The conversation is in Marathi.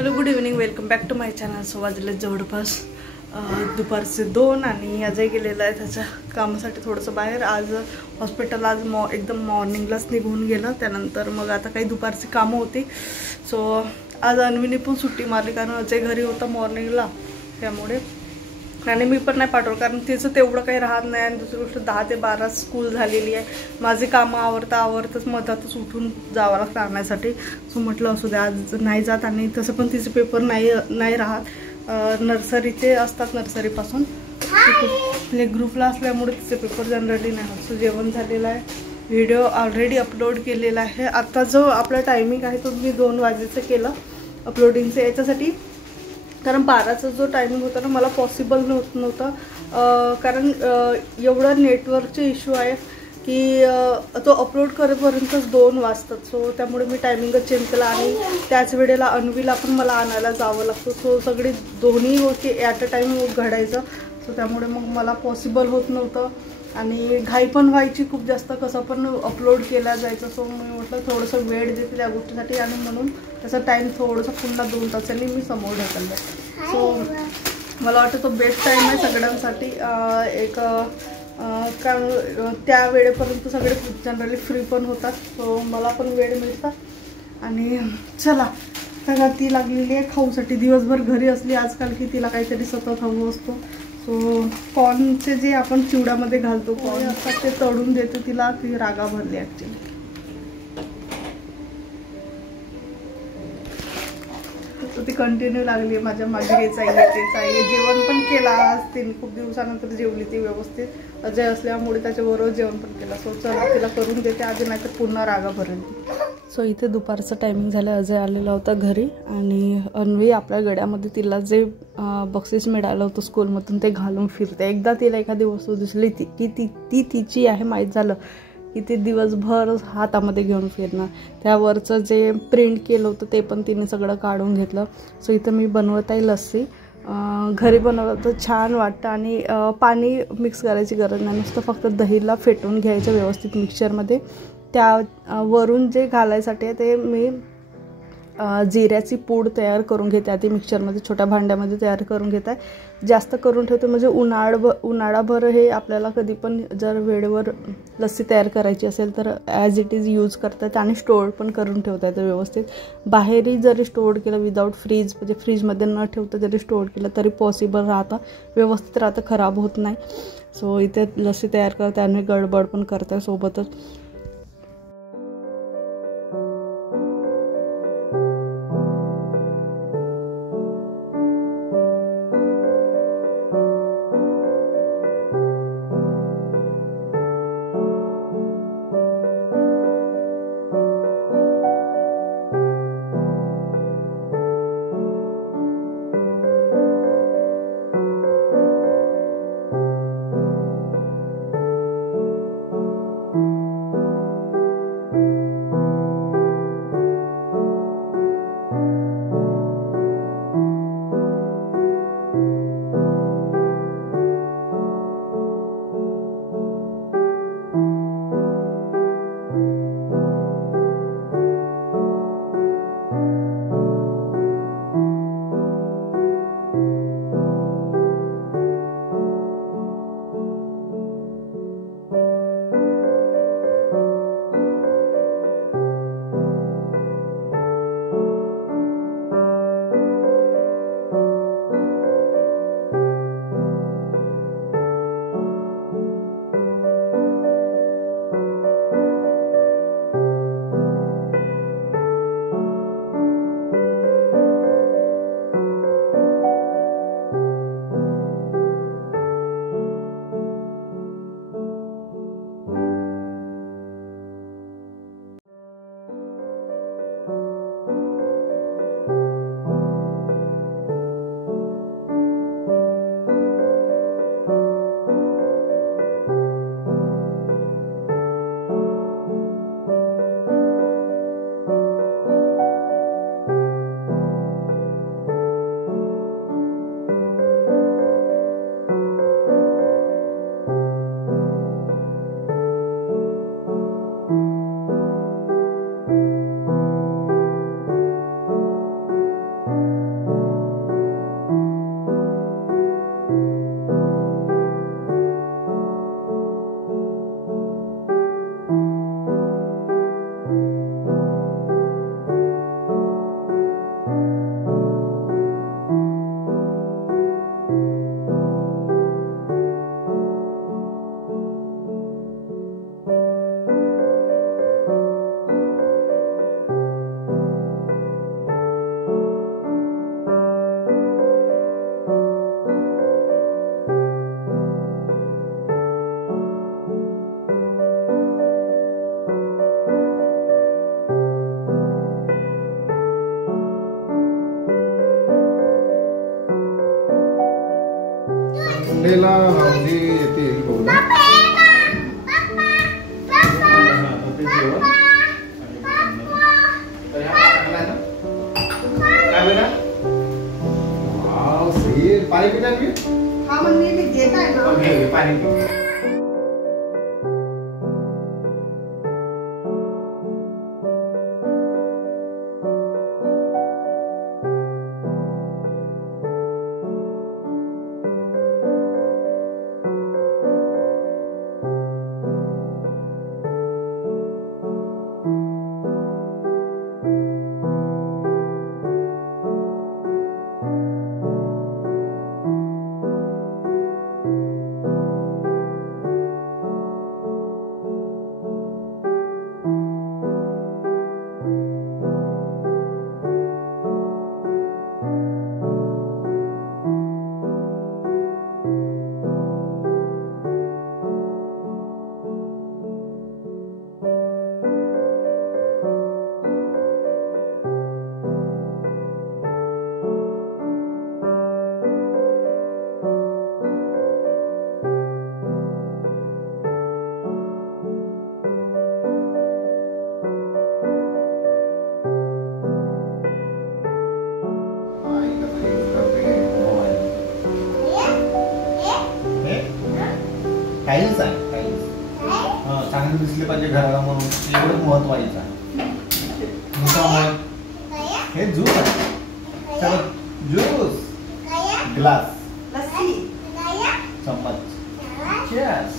Hello good evening, welcome back to my channel. So वाजले जवळपास दुपारचे 2 आणि अजय गेलेला आहे त्याच्या कामासाठी थोडंसं बाहेर. आज हॉस्पिटल आज एकदम मॉर्निंगलाच निघून गेलं. त्यानंतर मग आता काही दुपारची कामं होती. सो आज अन्वीने पण सुट्टी मारली कारण अजय घरी होता मॉर्निंगला, त्यामुळे. आणि मी पण नाही पाठवलं कारण तिचं तेवढं काही राहत नाही. आणि दुसरी गोष्ट 10 ते 12 स्कूल झालेली आहे. माझी कामं आवरतच मधातच उठून जावं लागतं आणण्यासाठी. सो म्हटलं असू द्या, आज नाही जात. आणि तसं पण तिचे पेपर नाही राहत. नर्सरीचे असतात, नर्सरीपासून प्ले ग्रुपला असल्यामुळे तिचे पेपर जनरली नाही होत. सो जेवण झालेलं आहे, व्हिडिओ ऑलरेडी अपलोड केलेला आहे. आता जो आपला टायमिंग आहे तो मी 2 वाजेचं केलं अपलोडिंगचं याच्यासाठी, कारण 12चा जो टायमिंग होता ना मला पॉसिबल नव्हतं. कारण एवढं नेटवर्कचे इश्यू आहे की तो अपलोड करेपर्यंतच 2 वाजतात. सो त्यामुळे मी टायमिंगच चेंज केला. आणि त्याच वेळेला अन्वीला पण मला आणायला जावं लागतं. सो सगळी दोन्ही गोष्टी ॲट अ टाईम घडायचं. सो त्यामुळे मग मला पॉसिबल होत नव्हतं. आणि घाई पण व्हायची खूप जास्त, कसं पण अपलोड केला जायचं. सो मी म्हटलं थोडंसं वेळ देते त्या गोष्टीसाठी, आणि म्हणून त्याचा टाईम थोडंसं पुन्हा 2 तासांनी मी समोर ढकललं. सो मला वाटतं तो बेस्ट टाईम आहे सगळ्यांसाठी. एक कारण त्या वेळेपर्यंत सगळे जनरली फ्री पण होतात. सो मला पण वेळ मिळतात. आणि चला, सगळा ती लागलेली आहे खाऊसाठी. दिवसभर घरी असली आजकाल की तिला काहीतरी सतत हवं असतो. सो कॉर्नचे जे आपण चिवड्यामध्ये घालतो कॉर्न असतात ते तळून देतो तिला. ती रागा भरली ॲक्च्युली. तर ती कंटिन्यू लागली आहे माझ्या मागे, हे चाहिए ते चाहिए. जेवण पण केला आज तिने, खूप दिवसानंतर जेवली ती व्यवस्थित. अजय असल्यामुळे त्याच्याबरोबर जेवण पण केलं. सो चला तिला करून देते आधी, नाही तर पुन्हा रागा भरेल. सो इथे दुपारचं टायमिंग झालं. अजय आलेला होता घरी, आणि अन्वी आपल्या गड्यामध्ये तिला जे बक्षीस मिळालं होतं स्कूलमधून ते घालून फिरते. एकदा तिला एखादी वस्तू दिसली की ती तिची आहे माहीत झालं की ती दिवसभर हातामध्ये घेऊन फिरणार. त्यावरचं जे प्रिंट केलं होतं ते पण तिने सगळं काढून घेतलं. सो इथं मी बनवत आहे लस्सी. घरी बनवलं तर छान वाटतं. आणि पाणी मिक्स करायची गरज नाही, नुसतं फक्त दहीला फेटून घ्यायचं व्यवस्थित मिक्सरमध्ये. त्यावरून जे घालायसाठी आहे ते मी जिऱ्याची पूड तयार करून घेते आधी मिक्सरमध्ये, छोट्या भांड्यामध्ये तयार करून घेत आहे. जास्त करून ठेवते म्हणजे उन्हाळाभर हे आपल्याला कधी पण जर वेळेवर लस्सी तयार करायची असेल तर ॲज इट इज यूज करता येते. आणि स्टोअर पण करून ठेवता येतं व्यवस्थित. बाहेरही जरी स्टोअर केलं विदाऊट फ्रीज, म्हणजे फ्रीजमध्ये न ठेवता जरी स्टोअर केलं तरी पॉसिबल राहतं, व्यवस्थित राहतं, खराब होत नाही. सो इथे लस्सी तयार करते आणि गडबड पण करते सोबतच. टाईल्स आहे, टाईल्स चांगले दिसले पाहिजे घराला म्हणून एवढंच महत्वाचं आहे. हे ज्यूस आहे, चलो ज्यूस, ग्लास, चम्मच, चेअर्स.